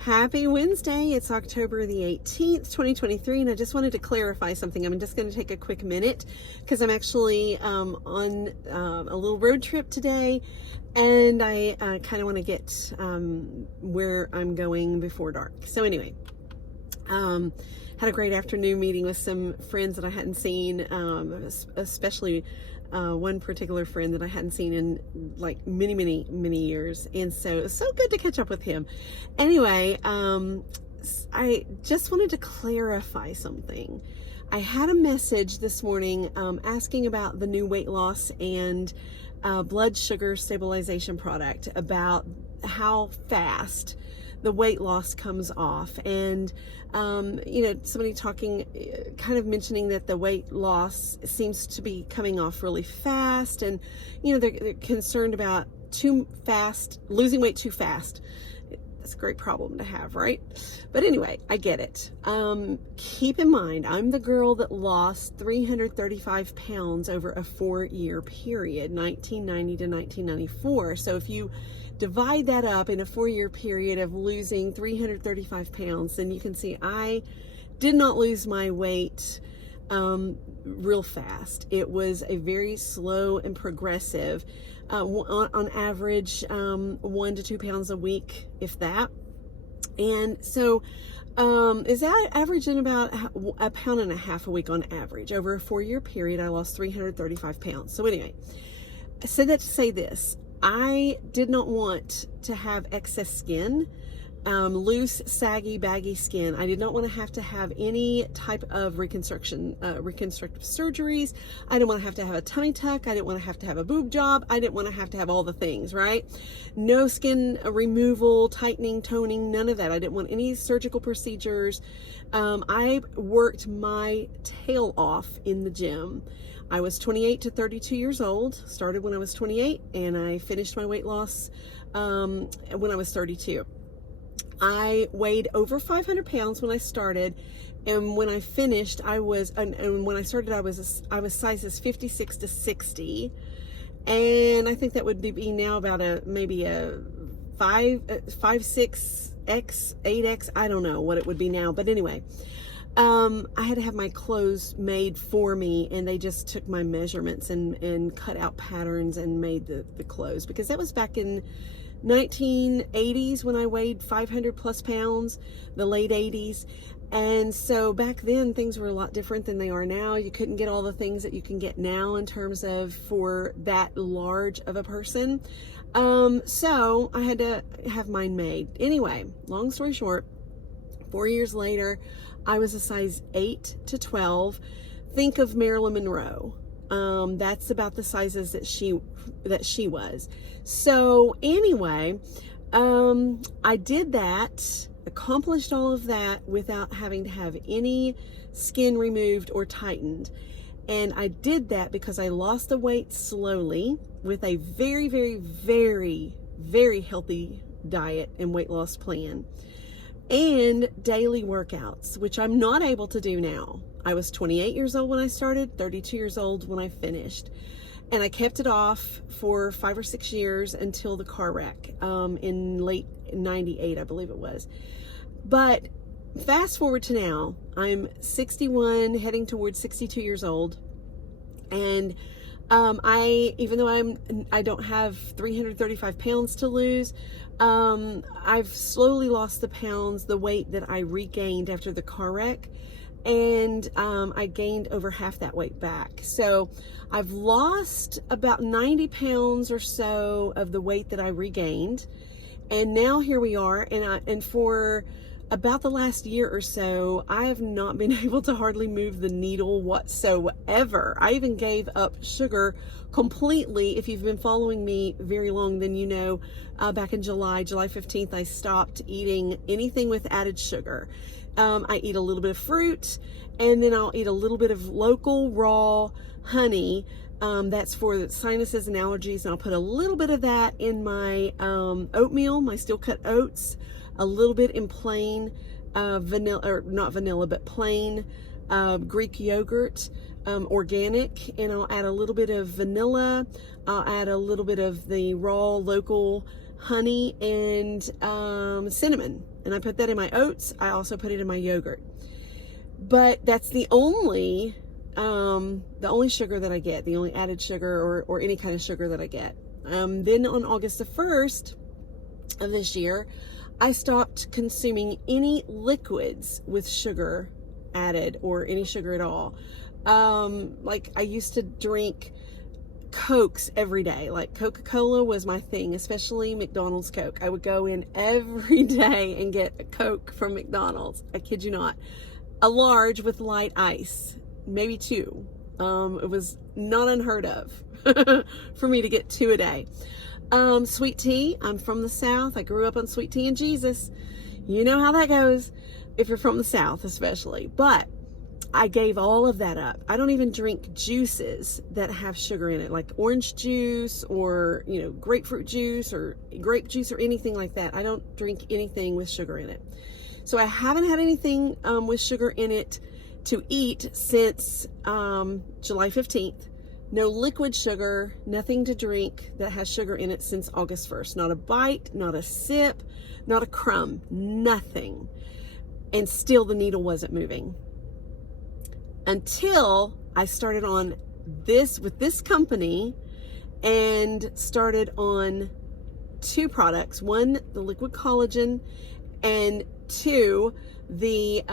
Happy Wednesday. It's October the 18th, 2023, and I just wanted to clarify something. I'm just going to take a quick minute because I'm actually on a little road trip today, and I kind of want to get where I'm going before dark. So anyway, had a great afternoon meeting with some friends that I hadn't seen, especially one particular friend that I hadn't seen in like many years, and so it was so good to catch up with him. Anyway, I just wanted to clarify something. I had a message this morning asking about the new weight loss and blood sugar stabilization product, about how fast the weight loss comes off, and somebody talking, kind of mentioning that the weight loss seems to be coming off really fast, and they're concerned about losing weight too fast. That's a great problem to have, right? But anyway, I get it. Keep in mind, I'm the girl that lost 335 pounds over a 4-year period, 1990 to 1994. So if you divide that up in a 4-year period of losing 335 pounds, then you can see I did not lose my weight real fast. It was a very slow and progressive, on average, 1 to 2 pounds a week, if that. And so is that averaging about a pound and a half a week on average. Over a 4-year period, I lost 335 pounds. So anyway, I said that to say this. I did not want to have excess skin, loose, saggy, baggy skin. I did not want to have any type of reconstructive surgeries. I didn't want to have a tummy tuck. I didn't want to have a boob job. I didn't want to have all the things, right? No skin removal, tightening, toning, none of that. I didn't want any surgical procedures. I worked my tail off in the gym. I was 28 to 32 years old, started when I was 28, and I finished my weight loss when I was 32. I weighed over 500 pounds when I started, and when I finished, and when I started, I was sizes 56 to 60, and I think that would be now about maybe a 5'6", 8X, I don't know what it would be now, but anyway. I had to have my clothes made for me, and they just took my measurements and cut out patterns and made the clothes, because that was back in 1980s when I weighed 500 plus pounds, the late 80s. And so back then things were a lot different than they are now. You couldn't get all the things that you can get now in terms of for that large of a person. So I had to have mine made. Anyway, long story short, 4 years later, I was a size 8 to 12. Think of Marilyn Monroe. That's about the sizes that she was. So anyway, I did that, accomplished all of that without having to have any skin removed or tightened. And I did that because I lost the weight slowly with a very healthy diet and weight loss plan, and daily workouts, which I'm not able to do now. I was 28 years old when I started, 32 years old when I finished. And I kept it off for 5 or 6 years until the car wreck in late 98, I believe it was. But fast forward to now, I'm 61, heading towards 62 years old. And even though I don't have 335 pounds to lose, I've slowly lost the weight that I regained after the car wreck, and I gained over half that weight back. So I've lost about 90 pounds or so of the weight that I regained, and now here we are, and for about the last year or so, I have not been able to hardly move the needle whatsoever. I even gave up sugar completely. If you've been following me very long, then you know back in July 15th, I stopped eating anything with added sugar. I eat a little bit of fruit, and then I'll eat a little bit of local raw honey. That's for the sinuses and allergies, and I'll put a little bit of that in my oatmeal, my steel cut oats, a little bit in plain vanilla, or not vanilla, but plain Greek yogurt, organic, and I'll add a little bit of vanilla. I'll add a little bit of the raw local honey, and cinnamon. And I put that in my oats. I also put it in my yogurt. But that's the only sugar that I get, the only added sugar or any kind of sugar that I get. Then on August the 1st of this year, I stopped consuming any liquids with sugar added or any sugar at all. Like I used to drink Cokes every day. Like Coca-Cola was my thing, especially McDonald's Coke. I would go in every day and get a Coke from McDonald's. I kid you not. A large with light ice, maybe 2. It was not unheard of for me to get 2 a day. Sweet tea. I'm from the South. I grew up on sweet tea and Jesus. You know how that goes if you're from the South, especially. But I gave all of that up. I don't even drink juices that have sugar in it, like orange juice or, grapefruit juice or grape juice or anything like that. I don't drink anything with sugar in it. So I haven't had anything with sugar in it to eat since July 15th. No liquid sugar, nothing to drink that has sugar in it since August 1st. Not a bite, not a sip, not a crumb, nothing. And still the needle wasn't moving. Until I started on this with this company and started on 2 products. 1, the liquid collagen, and 2, the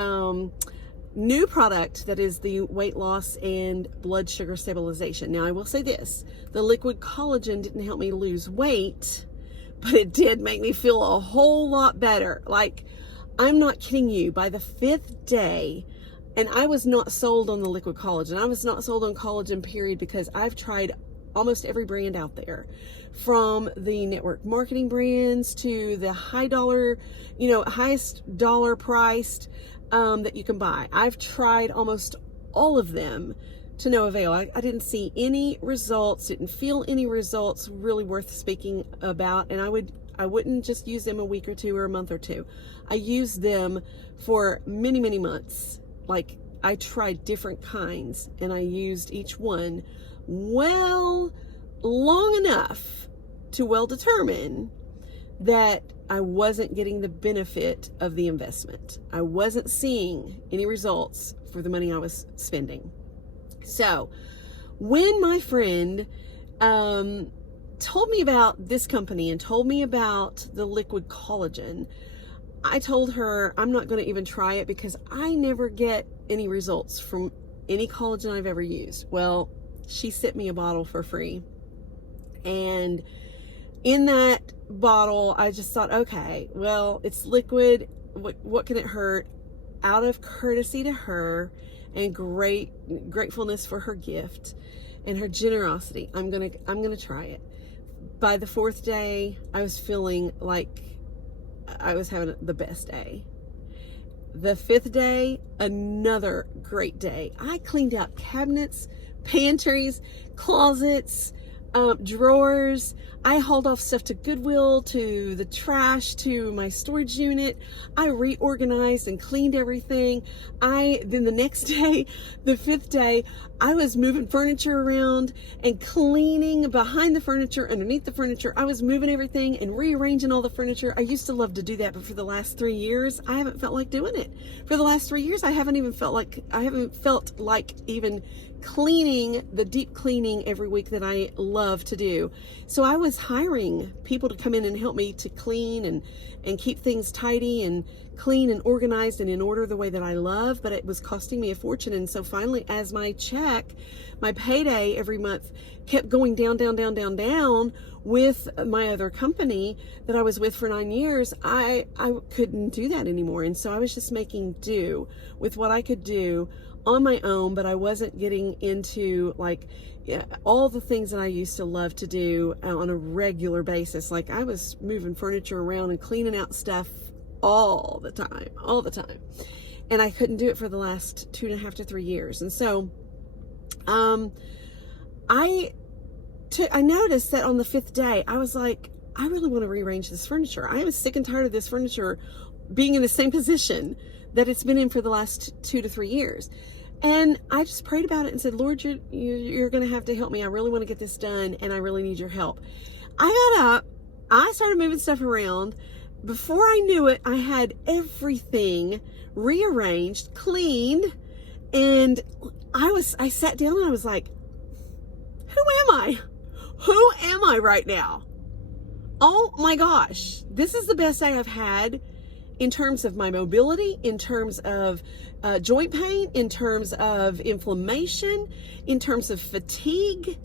new product that is the weight loss and blood sugar stabilization. Now I will say this, the liquid collagen didn't help me lose weight, but it did make me feel a whole lot better. Like, I'm not kidding you, by the 5th day, and I was not sold on the liquid collagen. I was not sold on collagen, period, because I've tried almost every brand out there, from the network marketing brands to the high dollar, highest dollar priced that you can buy. I've tried almost all of them to no avail. I didn't see any results, didn't feel any results really worth speaking about, and I wouldn't just use them a week or 2 or a month or 2. I used them for many, many months. Like, I tried different kinds and I used each one long enough to determine that I wasn't getting the benefit of the investment. I wasn't seeing any results for the money I was spending. So when my friend told me about this company and told me about the liquid collagen, I told her I'm not going to even try it because I never get any results from any collagen I've ever used. Well, she sent me a bottle for free. And in that bottle, I just thought, okay, well, it's liquid. What can it hurt? Out of courtesy to her and gratefulness for her gift and her generosity, I'm gonna try it. By the 4th day, I was feeling like I was having the best day. The 5th day, another great day. I cleaned out cabinets, pantries, closets, drawers. I hauled off stuff to Goodwill, to the trash, to my storage unit. I reorganized and cleaned everything. Then the next day, the 5th day, I was moving furniture around and cleaning behind the furniture, underneath the furniture. I was moving everything and rearranging all the furniture. I used to love to do that, but for the last 3 years, I haven't felt like doing it. For the last 3 years, I haven't felt like even cleaning, the deep cleaning every week that I love to do. So I was hiring people to come in and help me to clean and keep things tidy and clean and organized and in order the way that I love, but it was costing me a fortune. And so finally, as my payday every month kept going down with my other company that I was with for 9 years, I couldn't do that anymore. And so I was just making do with what I could do on my own, but I wasn't getting into all the things that I used to love to do on a regular basis. Like, I was moving furniture around and cleaning out stuff all the time. And I couldn't do it for the last 2.5 to 3 years. And so, I noticed that on the 5th day, I was like, I really want to rearrange this furniture. I am sick and tired of this furniture being in the same position that it's been in for the last 2 to 3 years. And I just prayed about it and said, Lord, you're going to have to help me. I really want to get this done and I really need your help. I got up I started moving stuff around. Before I knew it, I had everything rearranged, cleaned, and I sat down and I was like, who am I? Who am I right now? Oh my gosh, this is the best day I've had in terms of my mobility, in terms of joint pain, in terms of inflammation, in terms of fatigue,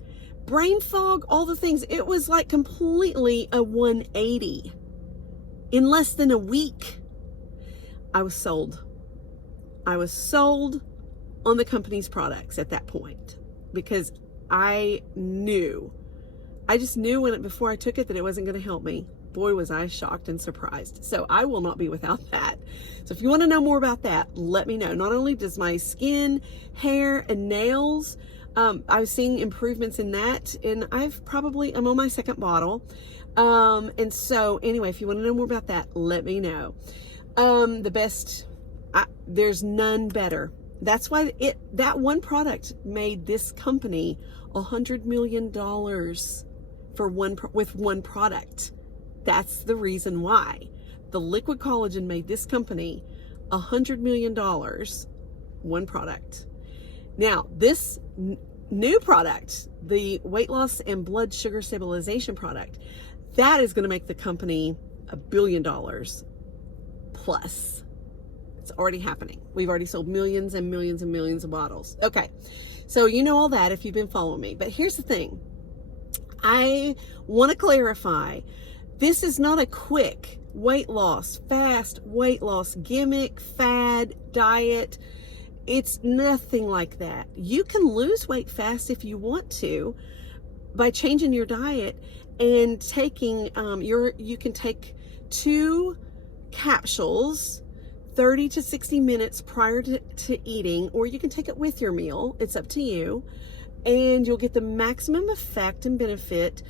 brain fog, all the things. It was like completely a 180. In less than a week, I was sold. I was sold on the company's products at that point because I just knew before I took it that it wasn't going to help me. Boy, was I shocked and surprised. So I will not be without that. So if you want to know more about that, let me know. Not only does my skin, hair, and nails, I was seeing improvements in that, and I'm on my second bottle. And so anyway, if you want to know more about that, let me know. There's none better. That's why that one product made this company $100 million with one product. That's the reason why. The liquid collagen made this company $100 million, one product. Now, this new product, the weight loss and blood sugar stabilization product, that is going to make the company $1 billion plus. It's already happening. We've already sold millions and millions and millions of bottles. Okay, so you know all that if you've been following me. But here's the thing. I want to clarify, this is not a quick weight loss, fast weight loss gimmick, fad, diet. It's nothing like that. You can lose weight fast if you want to by changing your diet and taking you can take 2 capsules 30 to 60 minutes prior to eating, or you can take it with your meal. It's up to you. And you'll get the maximum effect and benefit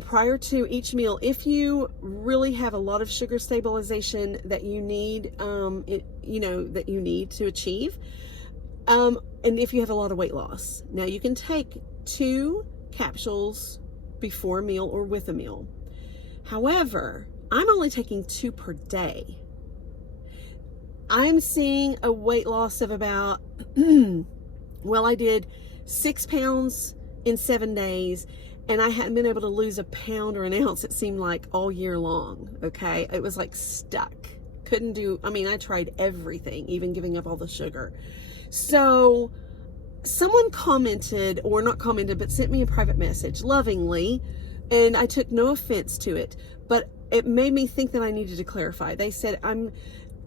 prior to each meal. If you really have a lot of sugar stabilization that you need, that you need to achieve, and if you have a lot of weight loss. Now you can take 2 capsules before a meal or with a meal. However, I'm only taking 2 per day. I'm seeing a weight loss of about, I did 6 pounds in 7 days, and I hadn't been able to lose a pound or an ounce, it seemed like, all year long. Okay, it was like stuck. I tried everything, even giving up all the sugar. So someone commented, or not commented, but sent me a private message lovingly, and I took no offense to it, but it made me think that I needed to clarify. They said, I'm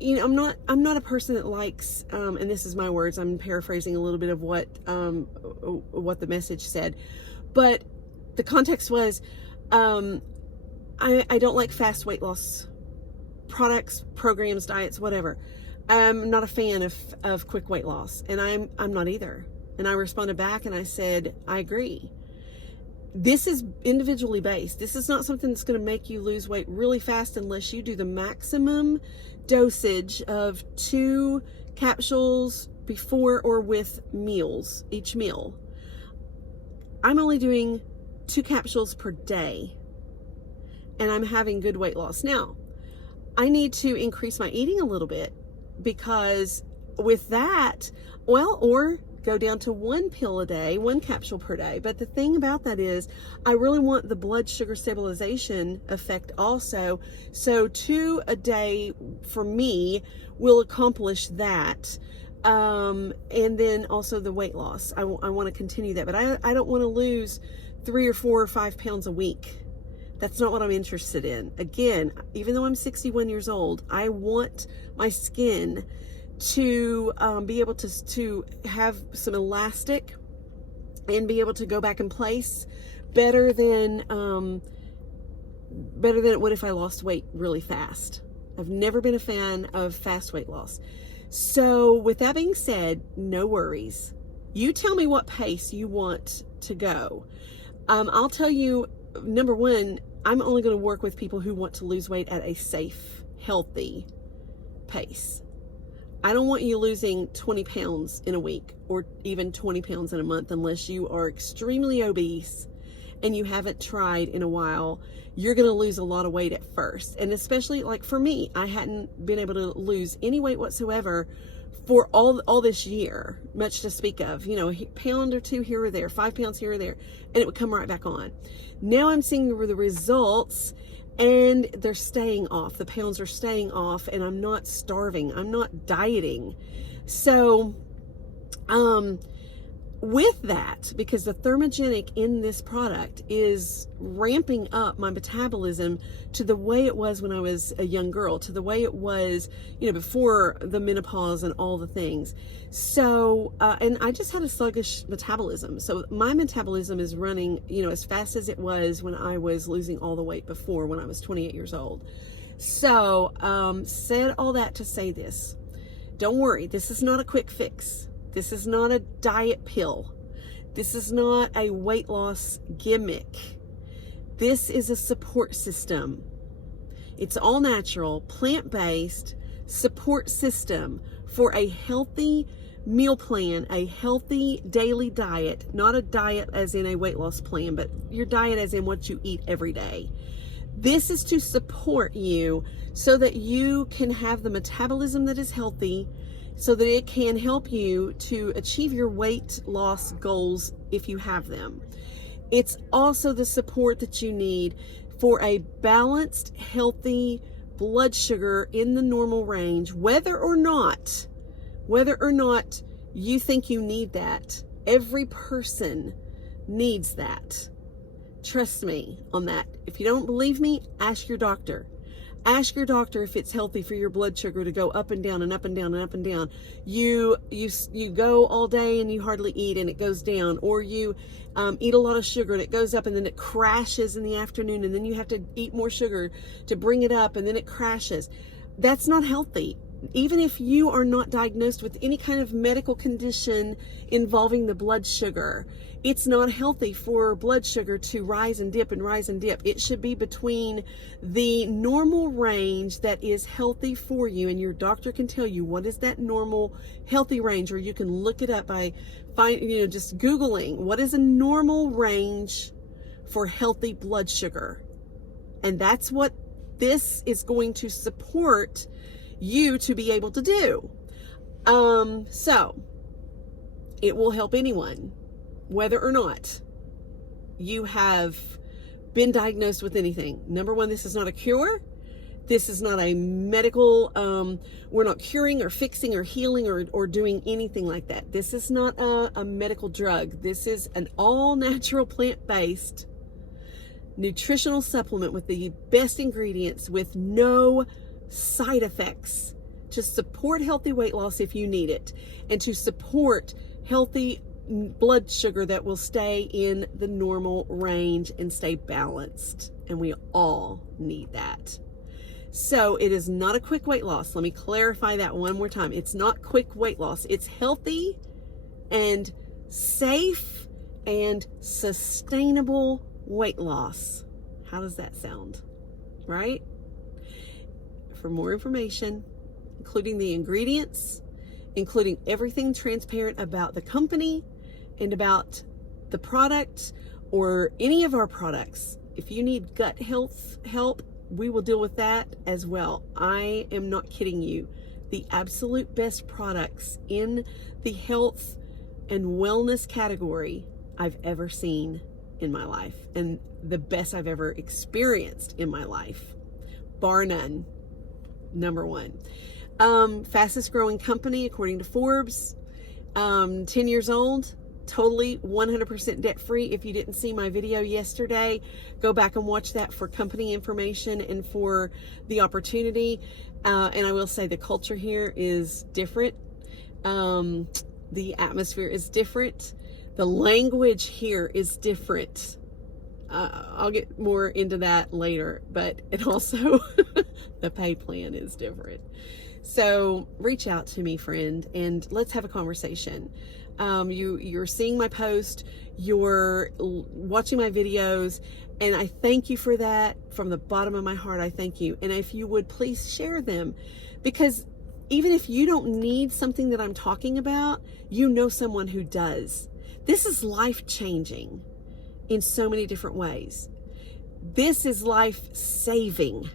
not a person that likes, and this is my words, I'm paraphrasing a little bit of what the message said, but the context was, I don't like fast weight loss products, programs, diets, whatever. I'm not a fan of quick weight loss, and I'm not either. And I responded back and I said, I agree. This is individually based. This is not something that's going to make you lose weight really fast unless you do the maximum dosage of 2 capsules before or with meals, each meal. I'm only doing 2 capsules per day, and I'm having good weight loss. Now, I need to increase my eating a little bit, because with that, or go down to 1 pill a day, 1 capsule per day. But the thing about that is, I really want the blood sugar stabilization effect also. So 2 a day for me will accomplish that. And then also the weight loss. I want to continue that, but I don't want to lose 3 or 4 or 5 pounds a week. That's not what I'm interested in. Again, even though I'm 61 years old, I want my skin to be able to have some elastic and be able to go back in place better than it would if I lost weight really fast. I've never been a fan of fast weight loss. So with that being said, no worries. You tell me what pace you want to go. I'll tell you, number one, I'm only going to work with people who want to lose weight at a safe, healthy pace. I don't want you losing 20 pounds in a week or even 20 pounds in a month unless you are extremely obese and you haven't tried in a while, you're going to lose a lot of weight at first. And especially like for me, I hadn't been able to lose any weight whatsoever for all this year, much to speak of, you know, a pound or two here or there, 5 pounds here or there, and it would come right back on. Now I'm seeing the results, and they're staying off. The pounds are staying off, and I'm not starving. I'm not dieting. So, with that, because the thermogenic in this product is ramping up my metabolism to the way it was when I was a young girl, to the way it was, you know, before the menopause and all the things. So, and I just had a sluggish metabolism. So my metabolism is running, you know, as fast as it was when I was losing all the weight before, when I was 28 years old. So, said all that to say this. Don't worry, this is not a quick fix. This is not a diet pill. This is not a weight loss gimmick. This is a support system. It's all natural, plant-based support system for a healthy meal plan, a healthy daily diet, not a diet as in a weight loss plan, but your diet as in what you eat every day. This is to support you so that you can have the metabolism that is healthy, so that it can help you to achieve your weight loss goals if you have them. It's also the support that you need for a balanced, healthy blood sugar in the normal range, whether or not you think you need that. Every person needs that. Trust me on that. If you don't believe me, ask your doctor. Ask your doctor if it's healthy for your blood sugar to go up and down and up and down and up and down. You go all day and you hardly eat and it goes down, or you eat a lot of sugar and it goes up and then it crashes in the afternoon, and then you have to eat more sugar to bring it up and then it crashes. That's not healthy. Even if you are not diagnosed with any kind of medical condition involving the blood sugar, it's not healthy for blood sugar to rise and dip and rise and dip. It should be between the normal range that is healthy for you, and your doctor can tell you what is that normal healthy range, or you can look it up by just Googling what is a normal range for healthy blood sugar. And that's what this is going to support you to be able to do. So it will help anyone, whether or not you have been diagnosed with anything. Number one, this is not a cure. This is not a medical, we're not curing or fixing or healing or doing anything like that. This is not a medical drug. This is an all-natural, plant-based nutritional supplement with the best ingredients, with no side effects, to support healthy weight loss if you need it, and to support healthy blood sugar that will stay in the normal range and stay balanced. And we all need that. So it is not a quick weight loss. Let me clarify that one more time. It's not quick weight loss. It's healthy and safe and sustainable weight loss. How does that sound? Right? For more information, including the ingredients, including everything transparent about the company and about the product or any of our products, if you need gut health help, we will deal with that as well. I am not kidding you. The absolute best products in the health and wellness category I've ever seen in my life, and the best I've ever experienced in my life, bar none. Number one. Fastest growing company according to Forbes, 10 years old, totally 100% debt free. If you didn't see my video yesterday, go back and watch that for company information and for the opportunity. And I will say the culture here is different. The atmosphere is different. The language here is different. I'll get more into that later, but it also, the pay plan is different. So reach out to me, friend, and let's have a conversation. You're seeing my post, you're watching my videos, and I thank you for that. From the bottom of my heart, I thank you. And if you would please share them, because even if you don't need something that I'm talking about, you know someone who does. This is life-changing. in so many different ways. This is life saving.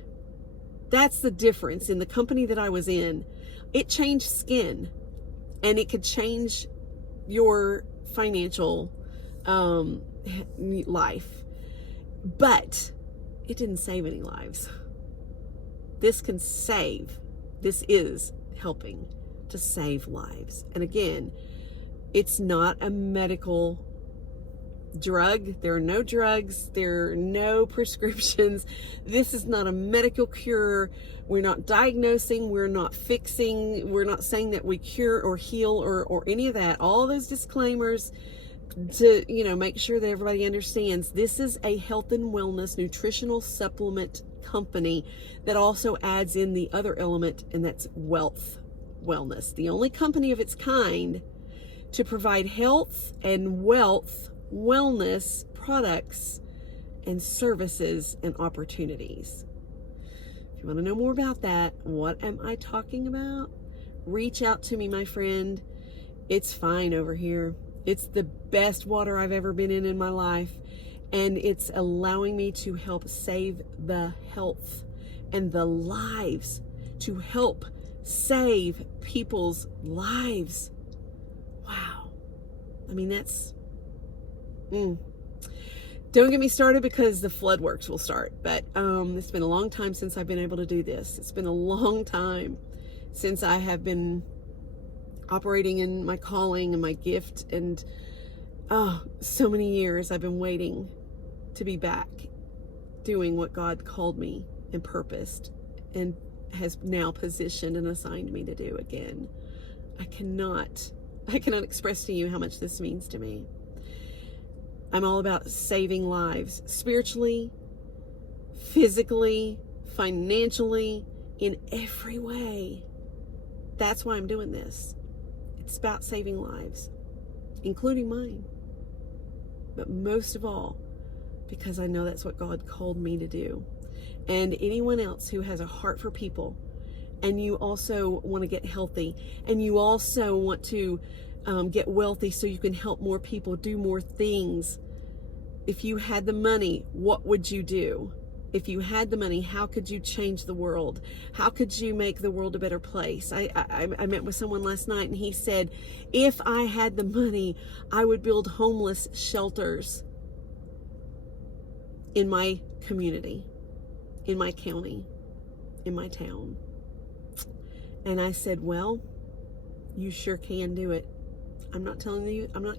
That's the difference. In the company that I was in, it changed skin, and it could change your financial life, but it didn't save any lives. This can save. This is helping to save lives. And again, it's not a medical drug. There are no drugs. There are no prescriptions. This is not a medical cure. We're not diagnosing. We're not fixing. We're not saying that we cure or heal or any of that. All those disclaimers to, make sure that everybody understands. This is a health and wellness nutritional supplement company that also adds in the other element, and that's wellness. The only company of its kind to provide health and wellness products and services and opportunities. If you want to know more about that, what am I talking about? Reach out to me, my friend. It's fine over here. It's the best water I've ever been in my life, and it's allowing me to help save the health and the lives, to help save people's lives. Wow. I mean, that's Don't get me started, because the flood works will start. But it's been a long time since I've been able to do this. It's been a long time since I have been operating in my calling and my gift. And so many years I've been waiting to be back doing what God called me and purposed and has now positioned and assigned me to do again. I cannot express to you how much this means to me. I'm all about saving lives, spiritually, physically, financially, in every way. That's why I'm doing this. It's about saving lives, including mine. But most of all, because I know that's what God called me to do. And anyone else who has a heart for people, and you also want to get healthy, and you also want to get wealthy so you can help more people, do more things. If you had the money, what would you do? If you had the money, how could you change the world? How could you make the world a better place? I met with someone last night, and he said, if I had the money, I would build homeless shelters in my community, in my county, in my town. And I said, well, you sure can do it. I'm not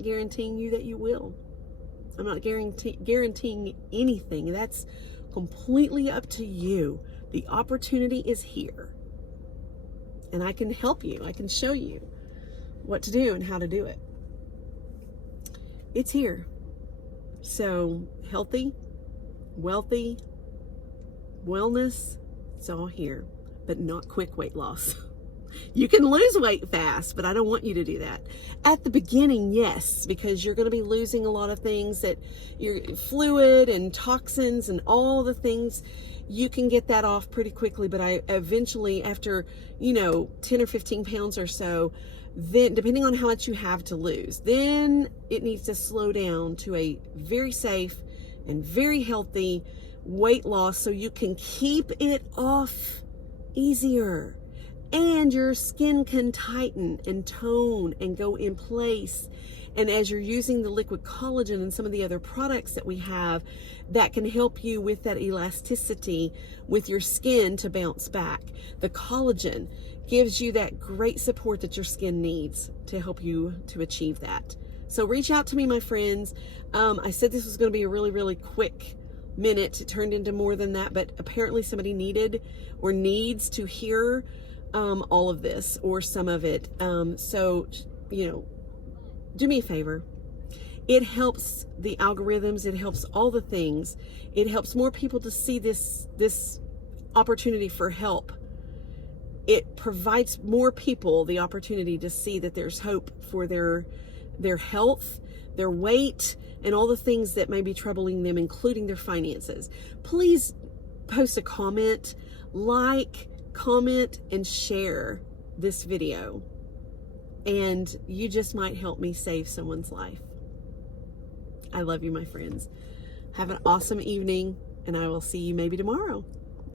guaranteeing you that you will. I'm not guaranteeing anything. That's completely up to you. The opportunity is here. And I can help you. I can show you what to do and how to do it. It's here. So healthy, wealthy, wellness, it's all here. But not quick weight loss. You can lose weight fast, but I don't want you to do that. At the beginning, yes, because you're going to be losing a lot of things, that your fluid and toxins and all the things. You can get that off pretty quickly, but I eventually, after 10 or 15 pounds or so, then depending on how much you have to lose, then it needs to slow down to a very safe and very healthy weight loss, so you can keep it off easier. And your skin can tighten and tone and go in place. And as you're using the liquid collagen and some of the other products that we have, that can help you with that elasticity with your skin to bounce back. The collagen gives you that great support that your skin needs to help you to achieve that. So reach out to me, my friends. I said this was going to be a really, really quick minute. It turned into more than that, but apparently somebody needed or needs to hear all of this or some of it. So, do me a favor. It helps the algorithms. It helps all the things. It helps more people to see this opportunity for help. It provides more people the opportunity to see that there's hope for their health, their weight, and all the things that may be troubling them, including their finances. Please post a comment, comment, and share this video, and you just might help me save someone's life. I love you, my friends. Have an awesome evening, and I will see you maybe tomorrow.